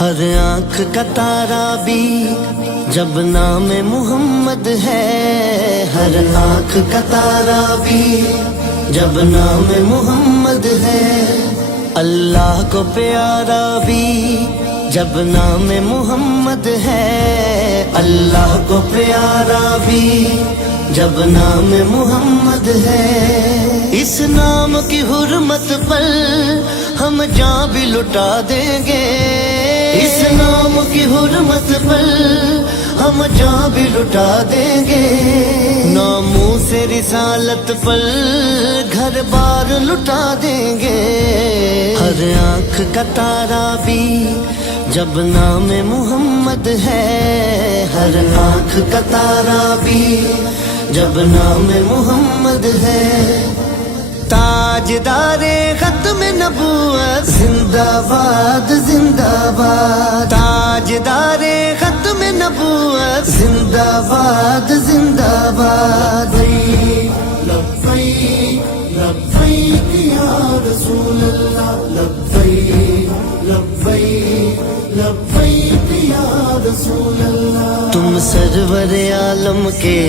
ہر آنکھ کا تارا بھی جب نام محمد ہے، ہر آنکھ کا تارا بھی جب نام محمد ہے، اللہ کو پیارا بھی جب نام محمد ہے، اللہ کو پیارا بھی جب نام محمد ہے۔ اس نام کی حرمت پر ہم جان بھی لٹا دیں گے، اس نام کی حرمت پر ہم جان بھی لٹا دیں گے، ناموں سے رسالت پر گھر بار لٹا دیں گے۔ ہر آنکھ کا تارا بھی جب نام محمد ہے، ہر آنکھ کا تارا بھی جب نام محمد ہے۔ تاجدار ختم نبوت زندہ باد زندہ باد، تاجدار ختم نبوت زندہ باد زندہ باد۔ لبیک لبیک یا رسول اللہ، لبیک لبیک لبیک یا رسول اللہ۔ تم سرور عالم کے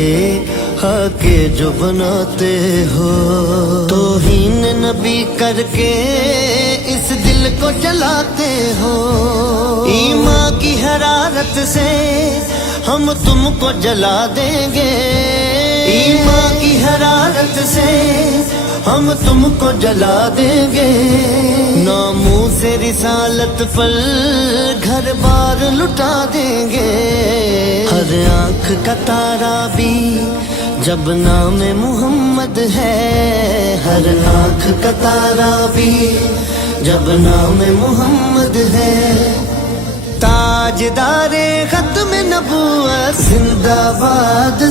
حق جو بناتے ہو، توہین نبی کر کے اس دل کو جلاتے ہو، ایمان کی حرارت سے ہم تم کو جلا دیں گے، ایمان کی حرارت سے ہم تم کو جلا دیں گے، ناموں سے رسالت پر گھر بار لٹا دیں گے۔ ہر آنکھ کا تارا بھی جب نام محمد ہے، ہر آنکھ کا تارا بھی جب نام محمد ہے۔ تاجدار ختم نبوت زندہ باد